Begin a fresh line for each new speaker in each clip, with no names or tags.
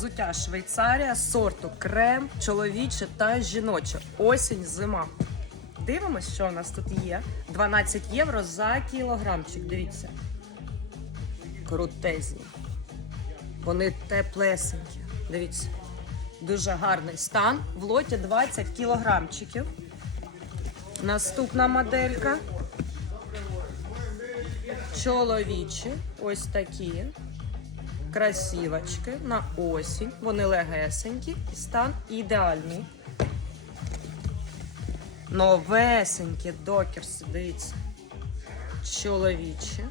Взуття Швейцарія, сорту крем, чоловіче та жіноче. Осінь, зима. Дивимось, що у нас тут є. 12 євро за кілограмчик. Дивіться. Крутезні. Вони теплесенькі. Дивіться. Дуже гарний стан. В лоті 20 кілограмчиків. Наступна моделька. Чоловічі. Ось такі. Красивочки на осінь. Вони легесенькі. і Стан ідеальний. Новесенькі докерси, дивіться. Чоловічі.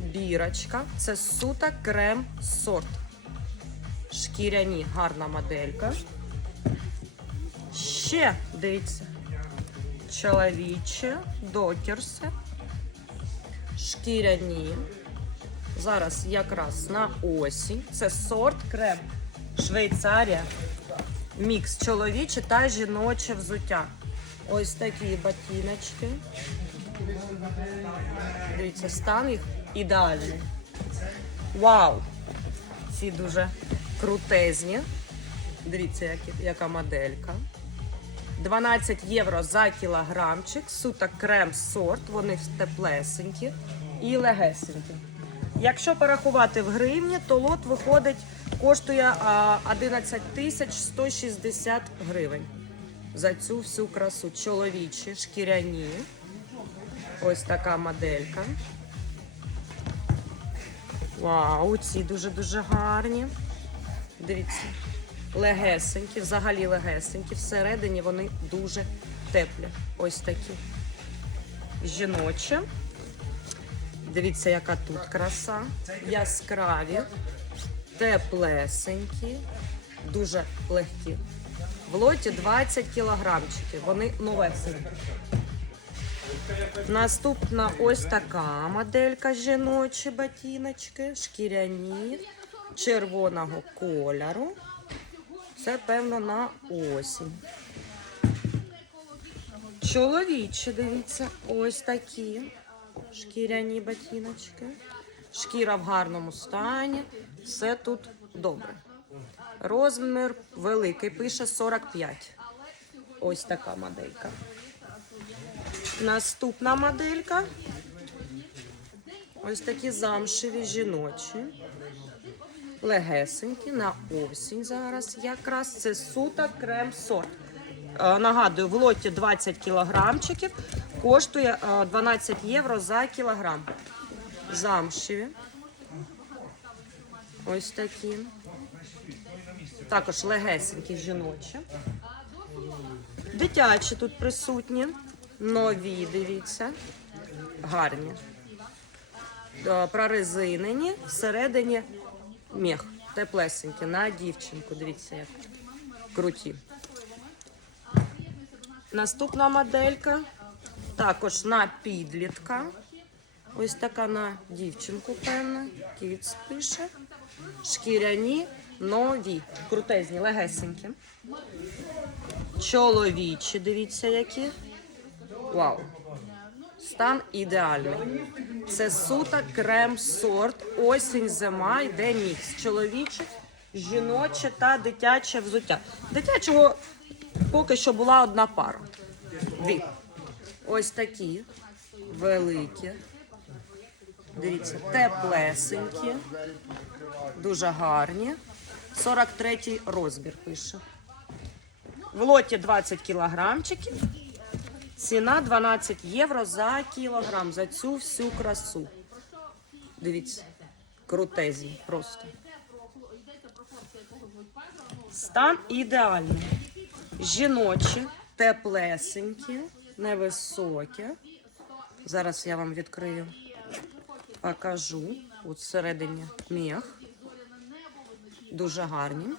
Бірочка. Це сута крем сорт. Шкіряні, гарна моделька. Ще, дивіться. Чоловічі, докерси. Шкіряні. Зараз якраз на осінь. Це сорт крем. Швейцарія. Мікс чоловіче та жіноче взуття. Ось такі ботиночки. Дивіться, стан їх ідеальний. Вау! Ці дуже крутезні. Дивіться, які- яка моделька. 12 євро за кілограмчик. Суто крем сорт. Вони теплесенькі і легесенькі. Якщо порахувати в гривні, то лот виходить, коштує 11 тисяч 160 гривень. За цю всю красу. Чоловічі, шкіряні. Ось така моделька. Вау, ці дуже-дуже гарні. Дивіться, легесенькі, взагалі легесенькі. Всередині вони дуже теплі. Ось такі. Жіночі. Дивіться, яка тут краса. Яскраві, теплесенькі, дуже легкі. В лоті 20 кілограмчиків. Вони новесенькі. Наступна ось така моделька жіночі ботиночки, шкіряні, червоного кольору. Це, певно, на осінь. Чоловічі, дивіться, ось такі шкіряні ботиночки. Шкіра в гарному стані. Все тут добре. Розмір великий, пише 45. Ось така моделька. Наступна моделька. Ось такі замшеві жіночі. Легесенькі на осінь зараз якраз. Це суто крем сорт. Е, Нагадую, в лоті 20 кілограмчиків. Коштує е, 12 євро за кілограм. Замшеві. Ось такі. Також легесенькі жіночі. Дитячі тут присутні. Нові, дивіться. Гарні. Е, Прорезинені. Всередині мех. Теплесенькі. На дівчинку. Дивіться, як круті. Наступна моделька. Також на підлітка. Ось така на дівчинку, певно. Кіц пише. Шкіряні, нові. Крутезні, легесенькі. Чоловічі, дивіться, які. Вау. Стан ідеальний. Це суто крем сорт. Осінь, зима, йде мікс. Чоловіче, жіноче та дитяче взуття. Дитячого поки що була одна пара. Дві. Ось такі великі. Дивіться, теплесенькі, дуже гарні. 43 розмір пише. В лоті 20 кілограмчиків. Ціна 12 євро за кілограм за цю всю красу. Дивіться, крутезні просто. Стан ідеальний. Жіночі, теплесенькі, невисокі. Зараз я вам відкрию, покажу. От всередині мех. Дуже гарні.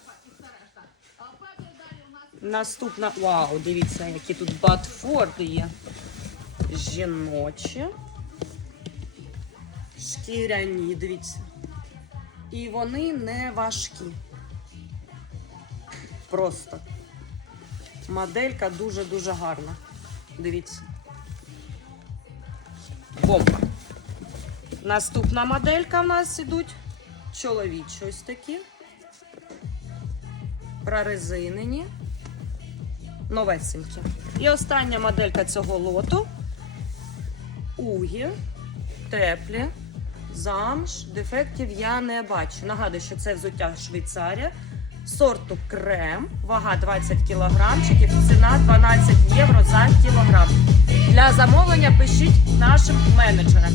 Наступна. Вау, дивіться, які тут батфорди є. Жіночі. Шкіряні, дивіться. І вони не важкі. Просто. Моделька дуже-дуже гарна. Дивіться. Бомба. Наступна моделька в нас ідуть чоловічі ось такі. прорезинені, новесенькі. І остання моделька цього лоту. Угі, теплі, замш, дефектів я не бачу. Нагадую, що це взуття Швейцарія. Сорту крем, вага 20 кілограмчиків, ціна 12 євро за кілограм. Для замовлення пишіть нашим менеджерам.